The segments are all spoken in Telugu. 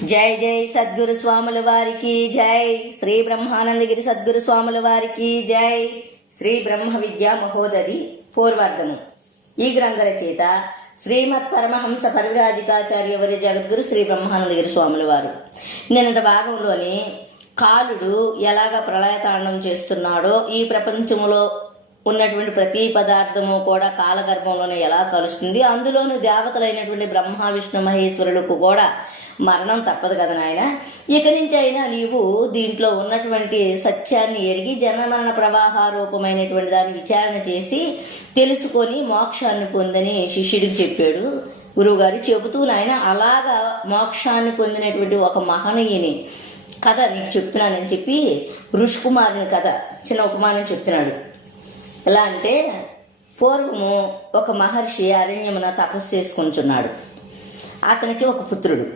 జై జై సద్గురు స్వాముల వారికి జై. శ్రీ బ్రహ్మానందగిరి సద్గురు స్వాముల వారికి జై. శ్రీ బ్రహ్మ విద్యా మహోదధి పూర్వార్ధము. ఈ గ్రంథ రచయిత శ్రీమత్ పరమహంస పరివ్రాజికాచార్యవరి జగద్గురు శ్రీ బ్రహ్మానందగిరి స్వాముల వారు. నిన్నటి భాగంలోని కాలుడు ఎలాగ ప్రళయతాండం చేస్తున్నాడో, ఈ ప్రపంచంలో ఉన్నటువంటి ప్రతి పదార్థము కూడా కాలగర్భంలోనే ఎలా కలుస్తుంది, అందులోని దేవతలైనటువంటి బ్రహ్మ విష్ణు మహేశ్వరులకు కూడా మరణం తప్పదు కదా నాయన. ఇక నుంచి అయినా నీవు దీంట్లో ఉన్నటువంటి సత్యాన్ని ఎరిగి జనమరణ ప్రవాహారూపమైనటువంటి దాన్ని విచారణ చేసి తెలుసుకొని మోక్షాన్ని పొందని శిష్యుడికి చెప్పాడు గురువుగారు. చెబుతూ నాయన అలాగా మోక్షాన్ని పొందినటువంటి ఒక మహనీయుని కథ నీకు చెప్తున్నానని చెప్పి ఋషికుమారుని కథ చిన్న ఉపమానం చెప్తున్నాడు. ఎలా అంటే, పూర్వము ఒక మహర్షి అరణ్యమున తపస్సు చేసుకుంటున్నాడు. అతనికి ఒక పుత్రుడు.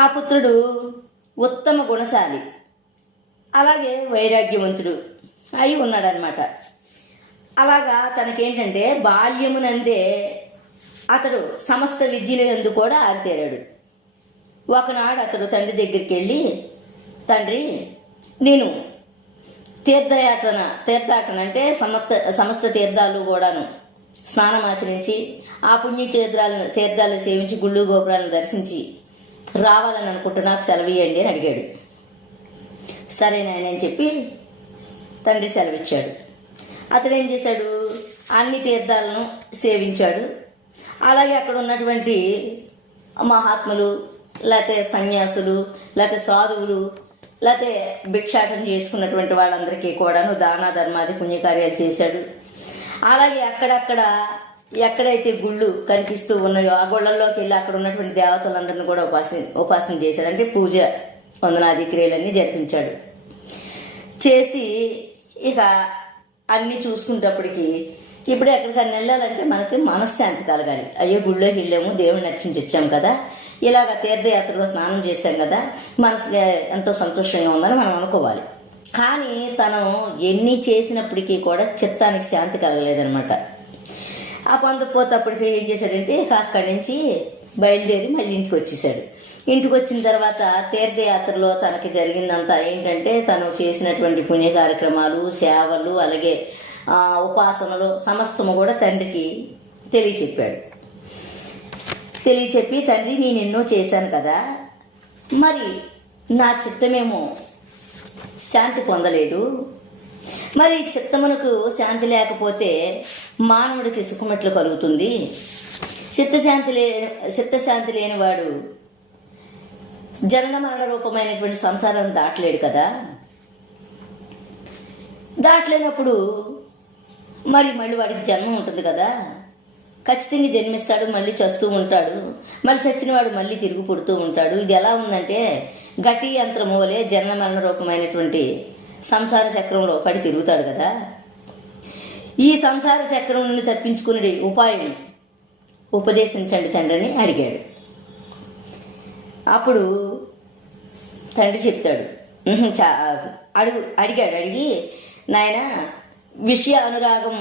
ఆ పుత్రుడు ఉత్తమ గుణశాలి, అలాగే వైరాగ్యవంతుడు అయి ఉన్నాడనమాట. అలాగా తనకేంటంటే బాల్యమునందే అతడు సమస్త విద్యల యందు కూడా ఆరితేరాడు. ఒకనాడు అతడు తండ్రి దగ్గరికి వెళ్ళి, తండ్రి నేను తీర్థాటన అంటే సమస్త తీర్థాలు కూడాను స్నానమాచరించి ఆ పుణ్య తీర్థాలను సేవించి గుళ్ళు గోపురాలను దర్శించి రావాలని అనుకుంటున్నా, నాకు సెలవు ఇవ్వండి అని అడిగాడు. సరేనాయని చెప్పి తండ్రి సెలవిచ్చాడు. అతడు ఏం చేశాడు, అన్ని తీర్థాలను సేవించాడు. అలాగే అక్కడ ఉన్నటువంటి మహాత్ములు, లేకపోతే సన్యాసులు, లేకపోతే సాధువులు, లేకపోతే భిక్షాటన చేసుకున్నటువంటి వాళ్ళందరికీ కూడాను దాన ధర్మాది పుణ్యకార్యాలు చేశాడు. అలాగే అక్కడక్కడ ఎక్కడైతే గుళ్ళు కనిపిస్తూ ఉన్నాయో ఆ గుళ్ళల్లోకి వెళ్ళి అక్కడ ఉన్నటువంటి దేవతలందరినీ కూడా ఉపాసన చేశాడు. అంటే పూజ వందనాది క్రియలన్నీ జరిపించాడు. చేసి ఇక అన్నీ చూసుకునేటప్పటికి ఇప్పుడు ఎక్కడికన్నా వెళ్ళాలంటే మనకి మనశ్శాంతి కలగాలి. అయ్యో గుళ్ళోకి వెళ్ళాము, దేవుడిని నచ్చించి వచ్చాము కదా, ఇలాగ తీర్థయాత్రలో స్నానం చేశాం కదా, మనసుకి ఎంతో సంతోషంగా ఉందని మనం అనుకోవాలి. కానీ తను ఎన్ని చేసినప్పటికీ కూడా చిత్తానికి శాంతి కలగలేదనమాట. ఆ పొందపోతప్పటికి ఏం చేశాడంటే అక్కడి నుంచి బయలుదేరి మళ్ళీ ఇంటికి వచ్చేసాడు. ఇంటికి వచ్చిన తర్వాత తీర్థయాత్రలో తనకి జరిగిందంతా ఏంటంటే, తను చేసినటువంటి పుణ్య కార్యక్రమాలు, సేవలు, అలాగే ఉపాసనలు సమస్తము కూడా తండ్రికి తెలియచెప్పి తండ్రి నేను ఎన్నో చేశాను కదా, మరి నా చిత్తమేమో శాంతి పొందలేదు, మరి చిత్తమునకు శాంతి లేకపోతే మానవుడికి సుఖమెట్లు కలుగుతుంది, చిత్తశాంతి లేనివాడు జనన మరణ రూపమైనటువంటి సంసారం దాటలేడు కదా, దాటలేనప్పుడు మరి మళ్ళీ వాడికి జన్మ ఉంటుంది కదా, ఖచ్చితంగా జన్మిస్తాడు, మళ్ళీ చస్తూ ఉంటాడు, మళ్ళీ చచ్చిన వాడు మళ్ళీ తిరిగి పుడుతూ ఉంటాడు. ఇది ఎలా ఉందంటే గట్టి యంత్రము వలె జన్మ మరణ రూపమైనటువంటి సంసార చక్రంలో పడి తిరుగుతాడు కదా. ఈ సంసార చక్రం నుండి తప్పించుకునే ఉపాయం ఉపదేశించండి తండ్రి అని అడిగాడు. అప్పుడు తండ్రి చెప్తాడు, అడిగి నాయన విషయ అనురాగం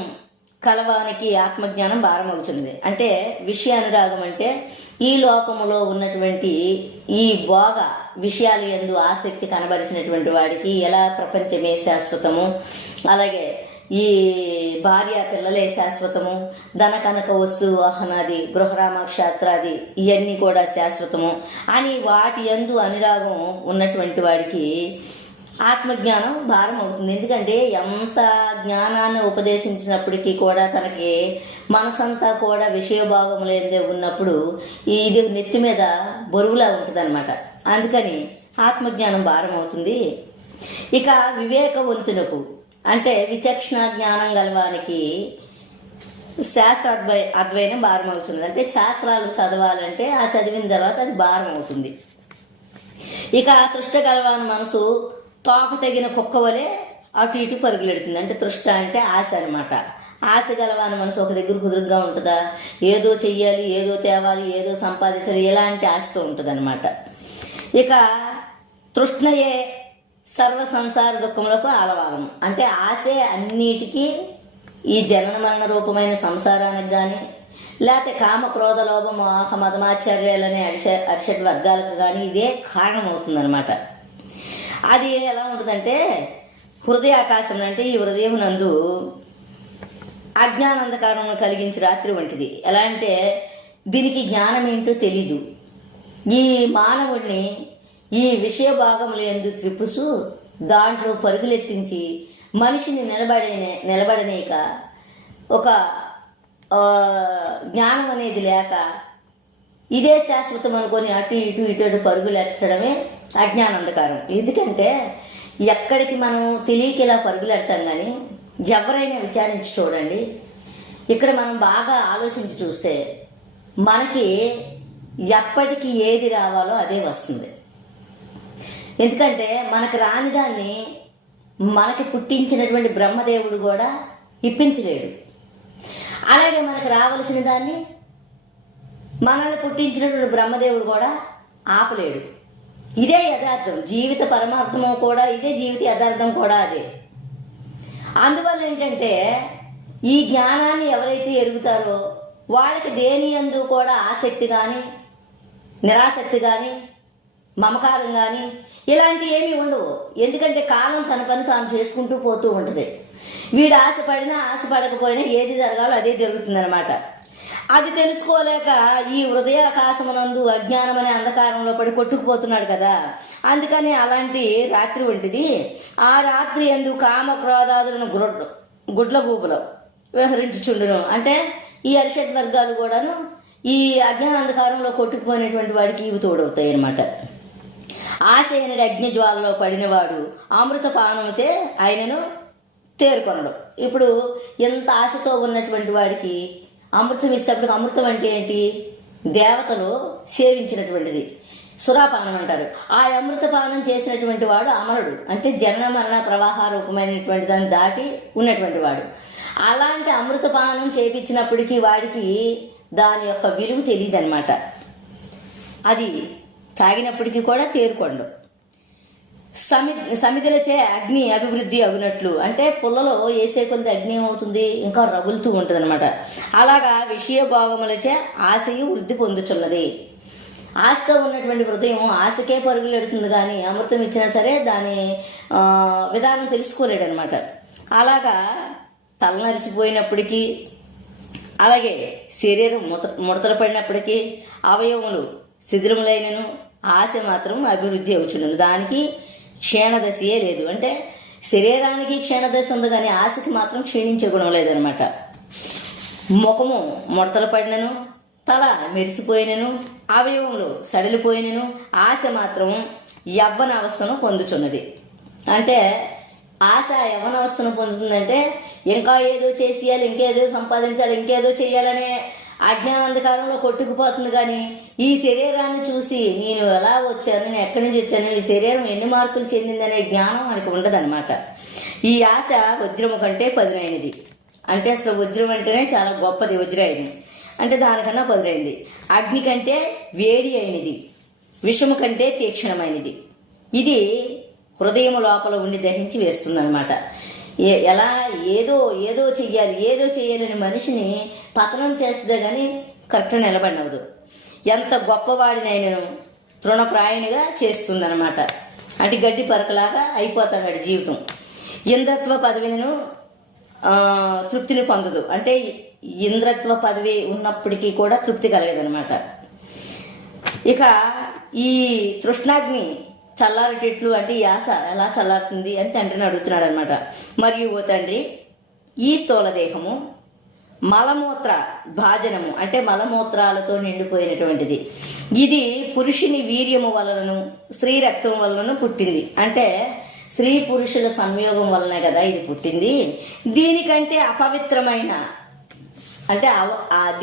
కలవానికి ఆత్మజ్ఞానం భారమవుతున్నది. అంటే విషయ అనురాగం అంటే ఈ లోకములో ఉన్నటువంటి ఈ భోగ విషయాల యందు ఆసక్తి కనబరిచినటువంటి వాడికి ఎలా ప్రపంచమే శాశ్వతము, అలాగే ఈ భార్య పిల్లలే శాశ్వతము, ధన కనక వస్తు వాహనాది గృహరామక్షేత్రాది ఇవన్నీ కూడా శాశ్వతము అని వాటి యందు అనురాగం ఉన్నటువంటి వాడికి ఆత్మజ్ఞానం భారం అవుతుంది. ఎందుకంటే ఎంత జ్ఞానాన్ని ఉపదేశించినప్పటికీ కూడా తనకి మనసంతా కూడా విషయభాగములేదే ఉన్నప్పుడు ఇది నెత్తి మీద బరువులా ఉంటుంది అనమాట. అందుకని ఆత్మజ్ఞానం భారం అవుతుంది. ఇక వివేకవంతునకు అంటే విచక్షణ జ్ఞానం గలవానికి శాస్త్ర అద్వైనం భారం అవుతుంది. అంటే శాస్త్రాలు చదవాలంటే ఆ చదివిన తర్వాత అది భారం అవుతుంది. ఇక తృష్ట గలవాని మనసు తోక తగిన కుక్క వలె అటు ఇటు పరుగులెడుతుంది. అంటే తృష్ట అంటే ఆశ అనమాట. ఆశ గలవాని మనసు ఒక దగ్గర కుదురుగా ఉంటుందా, ఏదో చెయ్యాలి, ఏదో తేవాలి, ఏదో సంపాదించాలి, ఎలాంటి ఆశతో ఉంటుంది అనమాట. ఇక తృష్ణయే సర్వ సంసార దుఃఖములకు ఆలవాలము. అంటే ఆశే అన్నిటికీ ఈ జనన మరణ రూపమైన సంసారానికి కానీ, లేకపోతే కామ క్రోధ లోభ మోహ మదమాచార్యాలనే అరిషడ్ వర్గాలకు కానీ ఇదే కారణమవుతుందన్నమాట. అది ఎలా ఉంటుందంటే హృదయాకాశం అంటే ఈ హృదయం నందు అజ్ఞానంధకారం కలిగించి రాత్రి వంటిది. ఎలా అంటే దీనికి జ్ఞానం ఏంటో తెలీదు. ఈ మానవుడిని ఈ విషయ భాగములు ఎందు త్రిపుసు దాంట్లో పరుగులెత్తించి మనిషిని నిలబడనేక ఒక జ్ఞానం అనేది లేక ఇదే శాశ్వతం అనుకొని అటు ఇటు పరుగులెట్టడమే అజ్ఞానంధకారం. ఎందుకంటే ఎక్కడికి మనం తెలియక ఇలా పరుగులెడతాం, కానీ ఎవరైనా విచారించి చూడండి. ఇక్కడ మనం బాగా ఆలోచించి చూస్తే మనకి ఎప్పటికి ఏది రావాలో అదే వస్తుంది. ఎందుకంటే మనకు రాని దాన్ని మనకి పుట్టించినటువంటి బ్రహ్మదేవుడు కూడా ఇప్పించలేడు. అలాగే మనకు రావలసిన దాన్ని మనల్ని పుట్టించినటువంటి బ్రహ్మదేవుడు కూడా ఆపలేడు. ఇదే యథార్థం. జీవిత పరమార్థము కూడా ఇదే, జీవిత యథార్థం కూడా అదే. అందువల్ల ఏంటంటే ఈ జ్ఞానాన్ని ఎవరైతే ఎరుగుతారో వాళ్ళకి దేని యందు కూడా ఆసక్తి కానీ నిరాసక్తి కానీ మమకారం కానీ ఇలాంటివి ఏమీ ఉండవు. ఎందుకంటే కాలం తన పని తాను చేసుకుంటూ పోతూ ఉంటుంది. వీడు ఆశపడినా ఆశపడకపోయినా ఏది జరగాలో అదే జరుగుతుందన్నమాట. అది తెలుసుకోలేక ఈ హృదయాకాశమునందు అజ్ఞానం అనే అంధకారంలో పడి కొట్టుకుపోతున్నాడు కదా. అందుకని అలాంటి రాత్రి వంటిది. ఆ రాత్రి యందు కామ క్రోధాదులను గుడ్ల గూపులో వ్యవహరించుచుండును. అంటే ఈ అరిషడ్ వర్గాలు కూడాను ఈ అజ్ఞాన అంధకారంలో కొట్టుకుపోయినటువంటి వాడికి ఇవి తోడవుతాయి అన్నమాట. ఆశ అయినది అగ్నిజ్వాలలో పడినవాడు అమృత పానముచే ఆయనను తేరుకొనడు. ఇప్పుడు ఎంత ఆశతో ఉన్నటువంటి వాడికి అమృతం ఇస్తేప్పుడు, అమృతం అంటే ఏంటి? దేవతలు సేవించినటువంటిది, సురాపానం అంటారు. ఆ అమృతపానం చేసినటువంటి వాడు అమరుడు, అంటే జనన మరణ ప్రవాహ రూపమైనటువంటి దాన్ని దాటి ఉన్నటువంటి వాడు. అలాంటి అమృతపానం చేపించినప్పటికీ వాడికి దాని యొక్క విలువ తెలియదు అనమాట. అది తాగినప్పటికీ కూడా తేరుకొండు. సమిధులచే అగ్ని అభివృద్ధి అగునట్లు, అంటే పుల్లలో వేసే కొద్ది అగ్ని ఏమవుతుంది, ఇంకా రగులుతూ ఉంటుంది అనమాట. అలాగా విషయ భోగములచే ఆశయు వృద్ధి పొందుచున్నది. ఆశతో ఉన్నటువంటి హృదయం ఆశకే పరుగులు ఎడుతుంది, కానీ అమృతం ఇచ్చినా సరే దాని విధానం తెలుసుకోలేడు అనమాట. అలాగా తలనరిసిపోయినప్పటికీ, అలాగే శరీరం ముడతలు పడినప్పటికీ, అవయవములు శిథిలములైనను ఆశ మాత్రం అభివృద్ధి అవుచుండును. దానికి క్షీణదశయే లేదు. అంటే శరీరానికి క్షీణదశ ఉంది, కానీ ఆశకి మాత్రం క్షీణించే గుణం లేదనమాట. ముఖము ముడతలు పడినను, తల మెరిసిపోయినను, అవయవములు సడలిపోయినను, ఆశ మాత్రం యవ్వన అవస్థను పొందుచున్నది. అంటే ఆశ యవ్వన అవస్థను పొందుతుందంటే ఇంకా ఏదో చేసేయాలి, ఇంకేదో సంపాదించాలి, ఇంకేదో చేయాలనే అజ్ఞానాంధకారంలో కొట్టుకుపోతుంది. కానీ ఈ శరీరాన్ని చూసి నేను ఎలా వచ్చాను, నేను ఎక్కడి నుంచి వచ్చాను, ఈ శరీరం ఎన్ని మార్పులు చెందిందనే జ్ఞానం మనకు ఉండదన్నమాట. ఈ ఆశ వజ్రము కంటే పదునైనది. అంటే అసలు వజ్రం అంటేనే చాలా గొప్పది. వజ్రాయుధం అంటే దానికన్నా పదునైనది. అగ్ని కంటే వేడి అయినది, విషము కంటే తీక్షణమైనది. ఇది హృదయం లోపల ఉండి దహించి వేస్తుందన్నమాట. ఎలా ఏదో చెయ్యాలని మనిషిని పతనం చేస్తే కానీ కరెక్ట్గా నిలబడినవదు. ఎంత గొప్పవాడినైనను తృణప్రాయునిగా చేస్తుందన్నమాట. అంటే గడ్డి పరకలాగా అయిపోతాడు వాడి జీవితం. ఇంద్రత్వ పదవిని తృప్తిని పొందదు. అంటే ఇంద్రత్వ పదవి ఉన్నప్పటికీ కూడా తృప్తి కలగదనమాట. ఇక ఈ తృష్ణాగ్ని చల్లారేటట్లు, అంటే ఈ ఆశ ఎలా చల్లారుతుంది అని తండ్రిని అడుగుతున్నాడు అనమాట. మరియు ఓ తండ్రి, ఈ స్థూల దేహము మలమూత్ర భాజనము, అంటే మలమూత్రాలతో నిండిపోయినటువంటిది. ఇది పురుషుని వీర్యము వలనను స్త్రీ రక్తం వలనను పుట్టింది. అంటే స్త్రీ పురుషుల సంయోగం వలనే కదా ఇది పుట్టింది. దీనికంటే అపవిత్రమైన, అంటే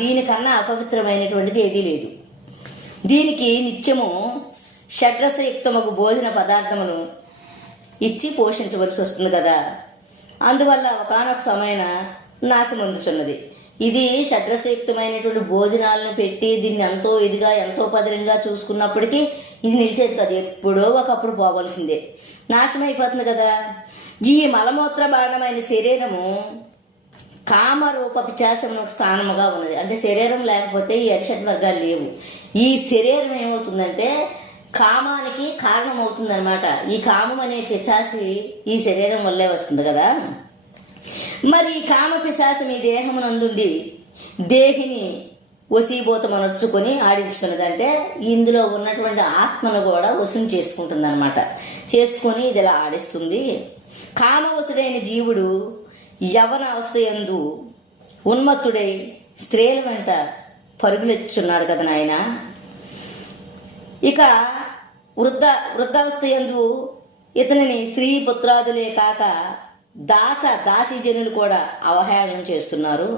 దీనికన్నా అపవిత్రమైనటువంటిది ఏదీ లేదు. దీనికి నిత్యము షడ్రసయుక్తమగు భోజన పదార్థమును ఇచ్చి పోషించవలసి వస్తుంది కదా. అందువల్ల ఒకనొక సమయాన నాశమొందుచున్నది. ఇది షడ్రసయుక్తమైనటువంటి భోజనాలను పెట్టి దీన్ని ఎంతో ఇదిగా ఎంతో పదిలంగా చూసుకున్నప్పటికీ ఇది నిలిచేది కదా, ఎప్పుడో ఒకప్పుడు పోవలసిందే, నాశనం అయిపోతుంది కదా. ఈ మలమూత్ర బాణమైన శరీరము కామరూప పిశాచమునకు స్థానముగా ఉన్నది. అంటే శరీరం లేకపోతే ఈ అరిషడ్ వర్గాలు లేవు. ఈ శరీరం ఏమవుతుందంటే కామానికి కారణం అవుతుందన్నమాట. ఈ కామం అనే పిశాచి ఈ శరీరం వల్లే వస్తుంది కదా. మరి ఈ కామ పిశాచం ఈ దేహమునందుండి దేహిని వశీభూతమనర్చుకొని ఆడించున్నది. అంటే ఇందులో ఉన్నటువంటి ఆత్మను కూడా వశం చేసుకుంటుంది అనమాట. చేసుకొని ఇది ఇలా ఆడిస్తుంది. కామవశుడైన జీవుడు యవన అవస్థ యందు ఉన్మత్తుడై స్త్రీల వెంట పరుగులెచ్చున్నాడు కదా నాయన. ఇక వృద్ధావస్థ యందు ఇతనిని స్త్రీ పుత్రాదులే కాక దాసీజనులు కూడా అవహేళన చేస్తున్నారు.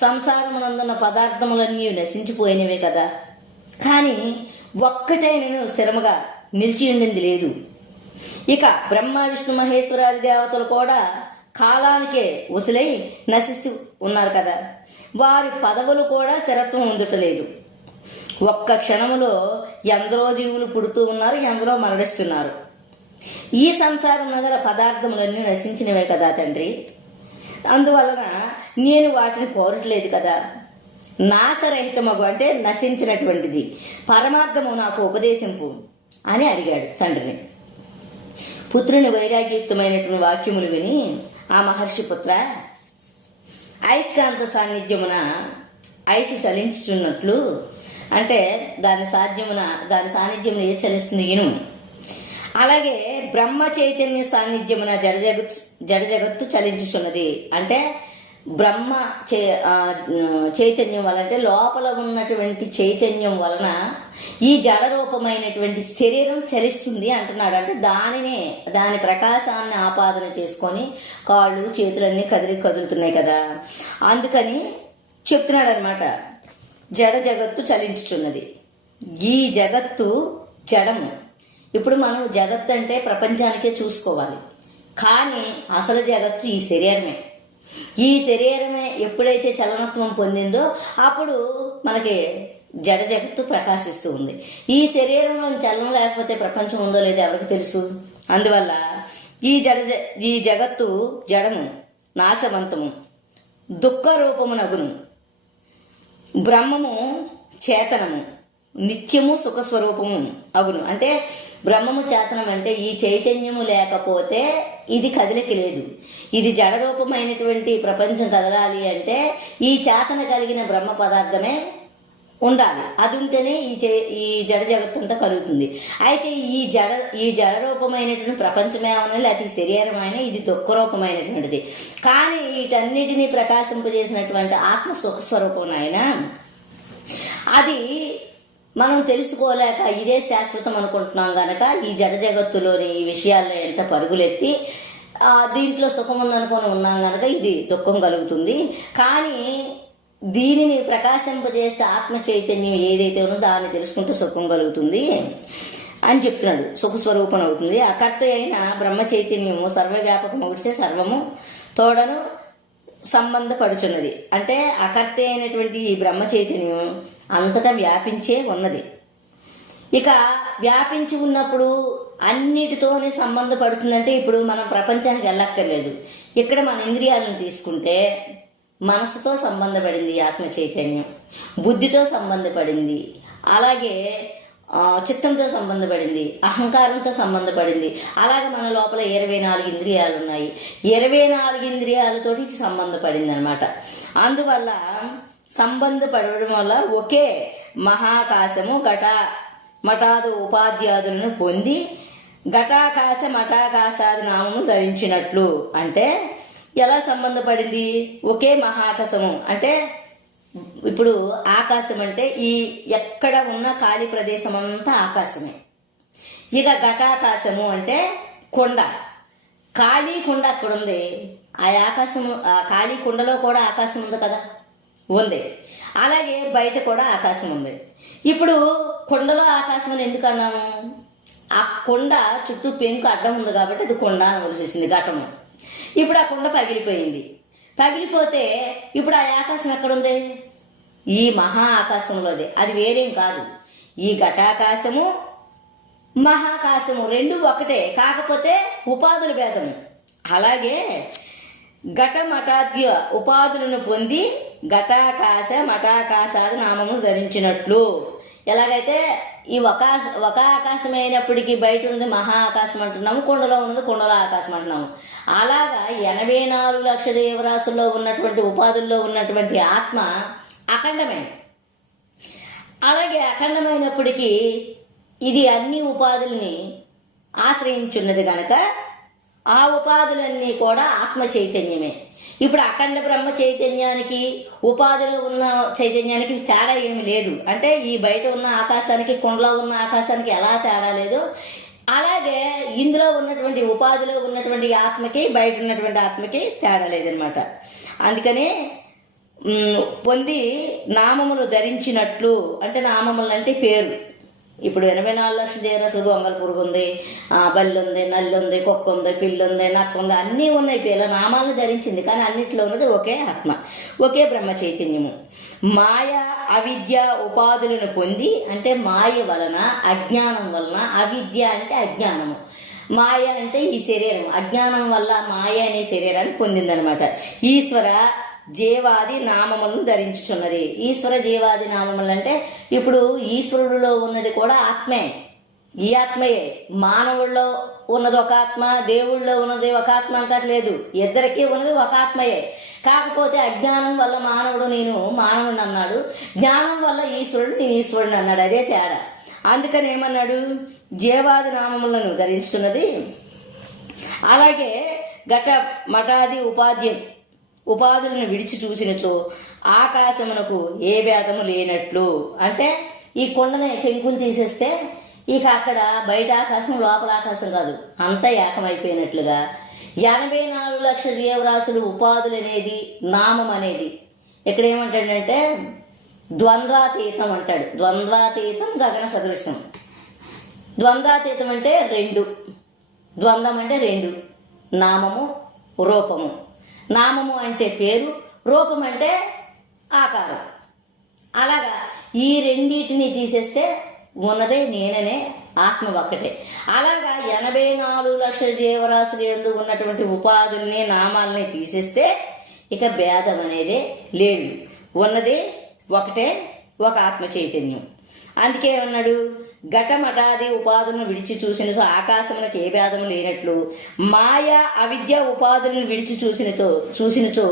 సంసారమునందున్న పదార్థములన్నీ నశించిపోయినవే కదా, కానీ ఒక్కటైనను స్థిరముగా నిలిచి ఉండింది లేదు. ఇక బ్రహ్మ విష్ణు మహేశ్వరాది దేవతలు కూడా కాలానికే ఉసులై నశిస్తూ ఉన్నారు కదా. వారి పదవులు కూడా స్థిరత్వం ఉండటలేదు. ఒక్క క్షణములో ఎందరో జీవులు పుడుతూ ఉన్నారు, ఎందరో మరణిస్తున్నారు. ఈ సంసారం నగర పదార్థములన్నీ నశించినవే కదా తండ్రి. అందువలన నేను వాటిని కోరట్లేదు కదా. నాశరహితమగు అంటే నశించినటువంటిది పరమార్థము నాకు ఉపదేశింపు అని అడిగాడు తండ్రిని. పుత్రుని వైరాగ్యయుక్తమైనటువంటి వాక్యములు విని ఆ మహర్షి పుత్ర, అయస్కాంత సాన్నిధ్యమున ఐసు చలించుతున్నట్లు, అంటే దాని సాన్నిధ్యమున ఏ చలిస్తుంది ఇను, అలాగే బ్రహ్మ చైతన్య సాన్నిధ్యమున జడజగత్తు చలించుచున్నది. అంటే బ్రహ్మ చైతన్యం వలన, అంటే లోపల ఉన్నటువంటి చైతన్యం వలన ఈ జడ రూపమైనటువంటి శరీరం చలిస్తుంది అంటున్నాడు. అంటే దాని ప్రకాశాన్ని ఆపాదన చేసుకొని కాళ్ళు చేతులన్నీ కదులుతున్నాయి కదా, అందుకని చెప్తున్నాడు అనమాట. జడ జగత్తు చలించుచున్నది. ఈ జగత్తు జడము. ఇప్పుడు మనం జగత్తు అంటే ప్రపంచానికే చూసుకోవాలి, కానీ అసలు జగత్తు ఈ శరీరమే. ఈ శరీరమే ఎప్పుడైతే చలనత్వం పొందిందో అప్పుడు మనకి జడ జగత్తు ప్రకాశిస్తూ ఉంది. ఈ శరీరంలో చలనం లేకపోతే ప్రపంచం ఉందో లేదో ఎవరికి తెలుసు. అందువల్ల ఈ జగత్తు జడము, నాశవంతము, దుఃఖ రూపమునగును. బ్రహ్మము చేతనము, నిత్యము సుఖస్వరూపము అగును. అంటే బ్రహ్మము చేతనం అంటే ఈ చైతన్యము లేకపోతే ఇది కదిలికి లేదు. ఇది జడరూపమైనటువంటి ప్రపంచం కదలాలి అంటే ఈ చేతన కలిగిన బ్రహ్మ పదార్థమే ఉండాలి. అది ఉంటేనే ఈ జడ జగత్తు అంతా కలుగుతుంది. అయితే ఈ జడరూపమైనటువంటి ప్రపంచమేమైనా లేకపోతే శరీరమైనా ఇది దుఃఖరూపమైనటువంటిది. కానీ వీటన్నిటినీ ప్రకాశింపజేసినటువంటి ఆత్మ సుఖస్వరూపం ఆయన. అది మనం తెలుసుకోలేక ఇదే శాశ్వతం అనుకుంటున్నాం గనక ఈ జడ జగత్తులోని ఈ విషయాలను ఎంట పరుగులెత్తి దీంట్లో సుఖం ఉందనుకొని ఉన్నాం గనక ఇది దుఃఖం కలుగుతుంది. కానీ దీనిని ప్రకాశింపజేస్తే ఆత్మ చైతన్యం ఏదైతే ఉన్నదో దాన్ని తెలుసుకుంటూ సుఖం కలుగుతుంది అని చెప్తున్నాడు. సుఖస్వరూపం అవుతుంది. అకర్త అయిన బ్రహ్మ చైతన్యము సర్వవ్యాపకం ఒకటే సర్వము తోడను సంబంధపడుచున్నది. అంటే అకర్త అయినటువంటి ఈ బ్రహ్మ చైతన్యం అంతటా వ్యాపించే ఉన్నది. ఇక వ్యాపించి ఉన్నప్పుడు అన్నిటితోనే సంబంధపడుతుందంటే ఇప్పుడు మనం ప్రపంచానికి వెళ్ళక్కర్లేదు. ఇక్కడ మన ఇంద్రియాలను తీసుకుంటే మనసుతో సంబంధపడింది ఆత్మ చైతన్యం, బుద్ధితో సంబంధపడింది, అలాగే చిత్తంతో సంబంధపడింది, అహంకారంతో సంబంధపడింది. అలాగే మన లోపల 24 ఇంద్రియాలు ఉన్నాయి. 24 ఇంద్రియాలతోటి ఇది సంబంధపడింది అనమాట. అందువల్ల సంబంధపడడం వల్ల ఒకే మహాకాశము మఠాదు ఉపాధ్యాదులను పొంది ఘటాకాశ మఠాకాశాది నామము ధరించినట్లు. అంటే ఎలా సంబంధపడింది? ఒకే మహాకాశము అంటే ఇప్పుడు ఆకాశం అంటే ఈ ఎక్కడ ఉన్న ఖాళీ ప్రదేశం అంతా ఆకాశమే. ఇక ఘటాకాశము అంటే కొండ, ఖాళీ కొండ అక్కడ ఉంది. ఆ ఆకాశము, ఆ ఖాళీ కొండలో కూడా ఆకాశం ఉంది కదా, ఉంది. అలాగే బయట కూడా ఆకాశం ఉంది. ఇప్పుడు కొండలో ఆకాశం అని ఎందుకు అన్నాము? ఆ కొండ చుట్టూ పెంకు అడ్డం ఉంది కాబట్టి అది కొండ అనవలసి వచ్చింది, ఘటము. ఇప్పుడు ఆ కొండ పగిలిపోయింది. పగిలిపోతే ఇప్పుడు ఆ ఆకాశం ఎక్కడుంది? ఈ మహా ఆకాశంలోది. అది వేరేం కాదు. ఈ ఘటాకాశము మహాకాశము రెండు ఒకటే, కాకపోతే ఉపాధుల భేదము. అలాగే ఘటమఠాద్య ఉపాధులను పొంది ఘటాకాశ మఠాకాశాది నామములు ధరించినట్లు. ఎలాగైతే ఈ ఒక ఆకాశం అయినప్పటికీ బయట ఉన్నది మహా ఆకాశం అంటున్నాము, కుండలో ఉన్నది కుండల ఆకాశం అంటున్నాము. అలాగా 84 లక్షల జీవరాశుల్లో ఉన్నటువంటి ఉపాధుల్లో ఉన్నటువంటి ఆత్మ అఖండమే. అలాగే అఖండమైనప్పటికీ ఇది అన్ని ఉపాధుల్ని ఆశ్రయించున్నది కనుక ఆ ఉపాధులన్నీ కూడా ఆత్మ చైతన్యమే. ఇప్పుడు అఖండ బ్రహ్మ చైతన్యానికి ఉపాధిలో ఉన్న చైతన్యానికి తేడా ఏమి లేదు. అంటే ఈ బయట ఉన్న ఆకాశానికి కుండలో ఉన్న ఆకాశానికి ఎలా తేడా లేదు, అలాగే ఇందులో ఉన్నటువంటి ఉపాధిలో ఉన్నటువంటి ఆత్మకి బయట ఉన్నటువంటి ఆత్మకి తేడా లేదనమాట. అందుకనే పొంది నామములు ధరించినట్లు, అంటే నామములు అంటే పేరు. ఇప్పుడు 84 లక్షల జీవరాశులు గొంగల పురుగు ఉంది, బల్లి ఉంది, నల్లి ఉంది, కుక్క ఉంది, పిల్లి ఉంది, నక్క ఉంది, అన్నీ ఉన్నాయి. ఇలా నామాలను ధరించింది, కానీ అన్నింటిలో ఉన్నది ఒకే ఆత్మ, ఒకే బ్రహ్మ చైతన్యము. మాయ అవిద్య ఉపాధులను పొంది, అంటే మాయ వలన అజ్ఞానం వలన, అవిద్య అంటే అజ్ఞానము, మాయ అంటే ఈ శరీరం, అజ్ఞానం వల్ల మాయ అనే శరీరాన్ని పొందిందనమాట. ఈశ్వర జీవాది నామములను ధరించుచున్నది. ఈశ్వర జీవాది నామములు అంటే ఇప్పుడు ఈశ్వరుడిలో ఉన్నది కూడా ఆత్మే, ఈ ఆత్మయే. మానవుల్లో ఉన్నది ఒక ఆత్మ, దేవుళ్ళలో ఉన్నది ఒక ఆత్మ అంటట్లేదు, ఇద్దరికీ ఉన్నది ఒక ఆత్మయే. కాకపోతే అజ్ఞానం వల్ల మానవుడు నేను మానవుడిని అన్నాడు, జ్ఞానం వల్ల ఈశ్వరుడు నేను ఈశ్వరుడిని అన్నాడు, అదే తేడా. అందుకని ఏమన్నాడు, జీవాది నామములను ధరించుతున్నది. అలాగే ఘట మఠాది ఉపాధులను విడిచి చూసినచో ఆకాశమునకు ఏ భేదము లేనట్లు. అంటే ఈ కొండని పెంకులు తీసేస్తే ఇక అక్కడ బయట ఆకాశం లోపల ఆకాశం కాదు, అంతా ఏకమైపోయినట్లుగా 84 లక్షల జీవరాశులు ఉపాధులు అనేది నామం అనేది ఇక్కడ ఏమంటాడంటే ద్వంద్వాతీతం అంటాడు. ద్వంద్వాతీతం గగన సదృశం. ద్వంద్వాతీతం అంటే రెండు, ద్వంద్వం అంటే రెండు, నామము రూపము. నామము అంటే పేరు, రూపం అంటే ఆకారం. అలాగా ఈ రెండింటిని తీసేస్తే ఉన్నదే నేననే ఆత్మ ఒక్కటే. అలాగా 84 లక్షల జీవరాశులు యందు ఉన్నటువంటి ఉపాధుల్ని నామాలని తీసేస్తే ఇక భేదం అనేదే లేదు, ఉన్నది ఒకటే, ఒక ఆత్మ చైతన్యం. అందుకే ఉన్నాడు, ఘటమఠాది ఉపాధులను విడిచి చూసినతో ఆకాశమునకు ఏ భేదము లేనట్లు మాయా అవిద్య ఉపాధులను విడిచి చూసినచో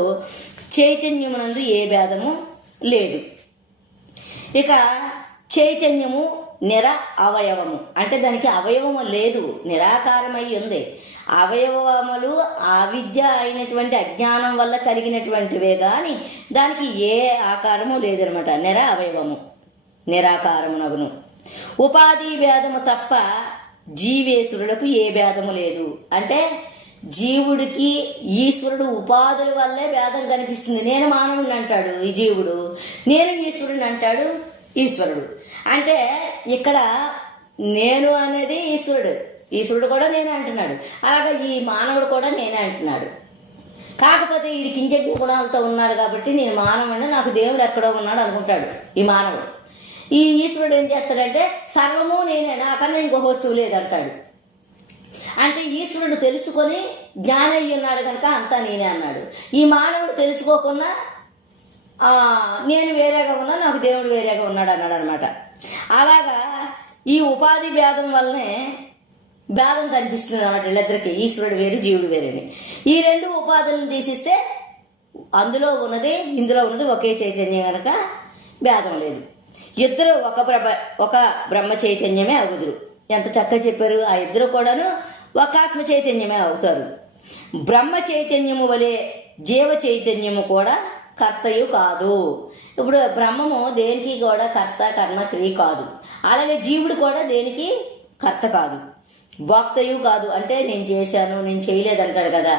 చైతన్యమునందు ఏ భేదము లేదు. ఇక చైతన్యము నిర అవయవము, అంటే దానికి అవయవము లేదు, నిరాకారమై ఉంది. అవయవములు అవిద్య అయినటువంటి అజ్ఞానం వల్ల కలిగినటువంటివే కానీ దానికి ఏ ఆకారము లేదనమాట. నిర అవయవము, నిరాకారమునగును. ఉపాధి భేదము తప్ప జీవేశ్వరులకు ఏ భేదము లేదు. అంటే జీవుడికి ఈశ్వరుడు ఉపాధుల వల్లే భేదం కనిపిస్తుంది. నేను మానవుడిని అంటాడు ఈ జీవుడు, నేను ఈశ్వరుడిని అంటాడు ఈశ్వరుడు. అంటే ఇక్కడ నేను అనేది ఈశ్వరుడు, ఈశ్వరుడు కూడా నేనే అంటున్నాడు, అలాగే ఈ మానవుడు కూడా నేనే అంటున్నాడు. కాకపోతే వీడికి ఇంజజ్ఞ గుణాలతో ఉన్నాడు కాబట్టి నేను మానవుడిని, నాకు దేవుడు ఎక్కడో ఉన్నాడు అనుకుంటాడు ఈ మానవుడు. ఈ ఈశ్వరుడు ఏం చేస్తాడంటే సర్వము నేనే, నాకన్నా ఇంకో వస్తువు లేదంటాడు. అంటే ఈశ్వరుడు తెలుసుకొని జ్ఞానయ్యి ఉన్నాడు కనుక అంతా నేనే అన్నాడు. ఈ మానవుడు తెలుసుకోకుండా నేను వేరేగా ఉన్నా, నాకు దేవుడు వేరేగా ఉన్నాడు అన్నాడు అనమాట. అలాగా ఈ ఉపాధి భేదం వల్లనే భేదం కనిపిస్తుంది అన్నమాట వీళ్ళిద్దరికి, ఈశ్వరుడు వేరు జీవుడు వేరని. ఈ రెండు ఉపాధులను తీసిస్తే అందులో ఉన్నది ఇందులో ఉన్నది ఒకే చైతన్యం కనుక భేదం లేదు. ఇద్దరు ఒక బ్రహ్మ చైతన్యమే అవుదురు. ఎంత చక్కగా చెప్పారు. ఆ ఇద్దరు కూడాను ఒక ఆత్మ చైతన్యమే అవుతారు. బ్రహ్మ చైతన్యము వలె జీవ చైతన్యము కూడా కర్తయు కాదు. ఇప్పుడు బ్రహ్మము దేనికి కూడా కర్త కర్మ క్రియ కాదు, అలాగే జీవుడు కూడా దేనికి కర్త కాదు, భోక్తయు కాదు. అంటే నేను చేశాను నేను చేయలేదు అంటాడు కదా,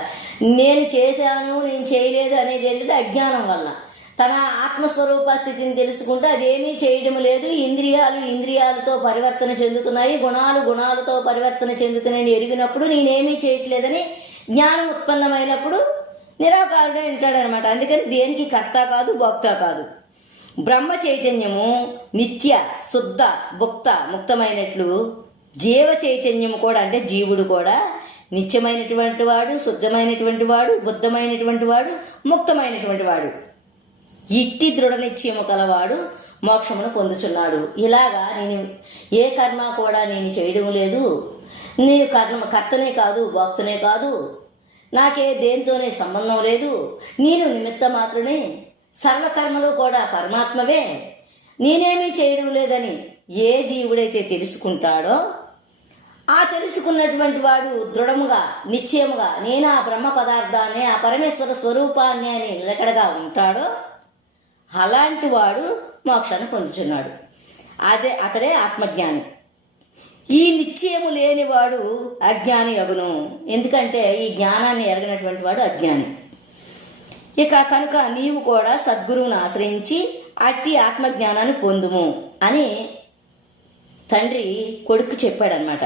నేను చేశాను నేను చేయలేదు అనేది ఏంటంటే అజ్ఞానం వల్ల. తన ఆత్మస్వరూప స్థితిని తెలుసుకుంటే అదేమీ చేయడం లేదు. ఇంద్రియాలతో పరివర్తన చెందుతున్నాయి, గుణాలతో పరివర్తన చెందుతున్నాయని ఎరిగినప్పుడు నేనేమీ చేయట్లేదని జ్ఞానం ఉత్పన్నమైనప్పుడు నిరాకారుడే అంటాడనమాట. అందుకని దేనికి కర్త కాదు భోక్త కాదు. బ్రహ్మ చైతన్యము నిత్య శుద్ధ భుక్త ముక్తమైనట్లు జీవ చైతన్యము కూడా, అంటే జీవుడు కూడా నిత్యమైనటువంటి వాడు, శుద్ధమైనటువంటి వాడు, బుద్ధమైనటువంటి వాడు, ముక్తమైనటువంటి వాడు. ఇట్టి దృఢ నిశ్చయము కలవాడు మోక్షమును పొందుచున్నాడు. ఇలాగా నేను ఏ కర్మ కూడా నేను చేయడం లేదు, నేను కర్తనే కాదు, భోక్తనే కాదు, నాకే దేనితోనే సంబంధం లేదు, నేను నిమిత్త మాత్రమే, సర్వకర్మలు కూడా పరమాత్మవే, నేనేమీ చేయడం లేదని ఏ జీవుడైతే తెలుసుకుంటాడో ఆ తెలుసుకున్నటువంటి వాడు దృఢముగా నిశ్చయముగా నేను ఆ బ్రహ్మ పదార్థాన్ని, ఆ పరమేశ్వర స్వరూపాన్ని అని నిలకడగా ఉంటాడో అలాంటి వాడు మోక్షాన్ని పొందుతున్నాడు. అతడే ఆత్మజ్ఞాని. ఈ నిశ్చయము లేనివాడు అజ్ఞాని అగును. ఎందుకంటే ఈ జ్ఞానాన్ని ఎరగినటువంటి వాడు అజ్ఞాని. ఇక కనుక నీవు కూడా సద్గురువును ఆశ్రయించి అట్టి ఆత్మజ్ఞానాన్ని పొందుము అని తండ్రి కొడుకు చెప్పాడనమాట.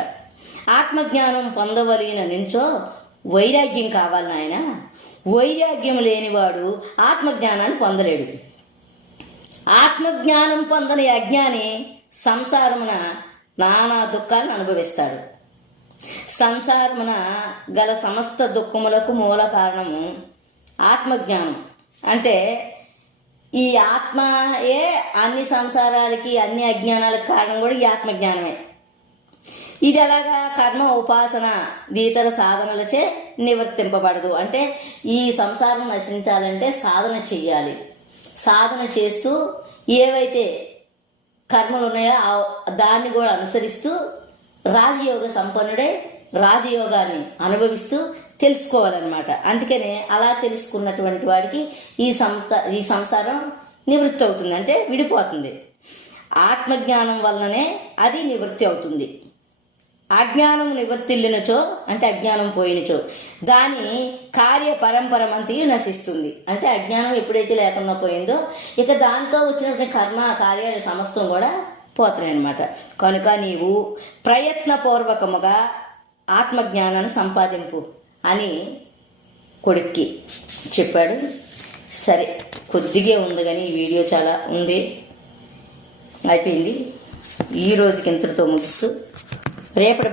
ఆత్మజ్ఞానం పొందవలన నుంచో వైరాగ్యం కావాలి నాయన. వైరాగ్యం లేనివాడు ఆత్మజ్ఞానాన్ని పొందలేడు. ఆత్మజ్ఞానం పొందని అజ్ఞాని సంసారమున నానా దుఃఖాలను అనుభవిస్తాడు. సంసారమున గల సమస్త దుఃఖములకు మూల కారణము ఆత్మజ్ఞానం. అంటే ఈ ఆత్మయే అన్ని సంసారాలకి, అన్ని అజ్ఞానాలకు కారణం కూడా ఈ ఆత్మజ్ఞానమే. ఇది ఎలాగా? కర్మ, ఉపాసన, ఇతర సాధనలచే నివర్తింపబడదు. అంటే ఈ సంసారం నశించాలంటే సాధన చెయ్యాలి. సాధన చేస్తూ ఏవైతే కర్మలు ఉన్నాయో దాన్ని కూడా అనుసరిస్తూ రాజయోగ సంపన్నుడే రాజయోగాన్ని అనుభవిస్తూ తెలుసుకోవాలన్నమాట. అందుకనే అలా తెలుసుకున్నటువంటి వాడికి ఈ సంసారం నివృత్తి అవుతుంది, అంటే విడిపోతుంది. ఆత్మజ్ఞానం వలననే అది నివృత్తి అవుతుంది. అజ్ఞానం నివర్తిల్లినచో అంటే అజ్ఞానం పోయినచో దాని కార్య పరంపరమంతయు నశిస్తుంది. అంటే అజ్ఞానం ఎప్పుడైతే లేకుండా పోయిందో ఇక దాంతో వచ్చినటువంటి కర్మ కార్యాల సమస్తం కూడా పోతున్నాయి అన్నమాట. కనుక నీవు ప్రయత్నపూర్వకముగా ఆత్మజ్ఞానాన్ని సంపాదింపు అని కొడుక్కి చెప్పాడు. సరే, కొద్దిగా ఉంది కానీ ఈ వీడియో చాలా ఉంది, అయిపోయింది. ఈ రోజుకి ఇంతటితో ముగిస్తూ రేపటి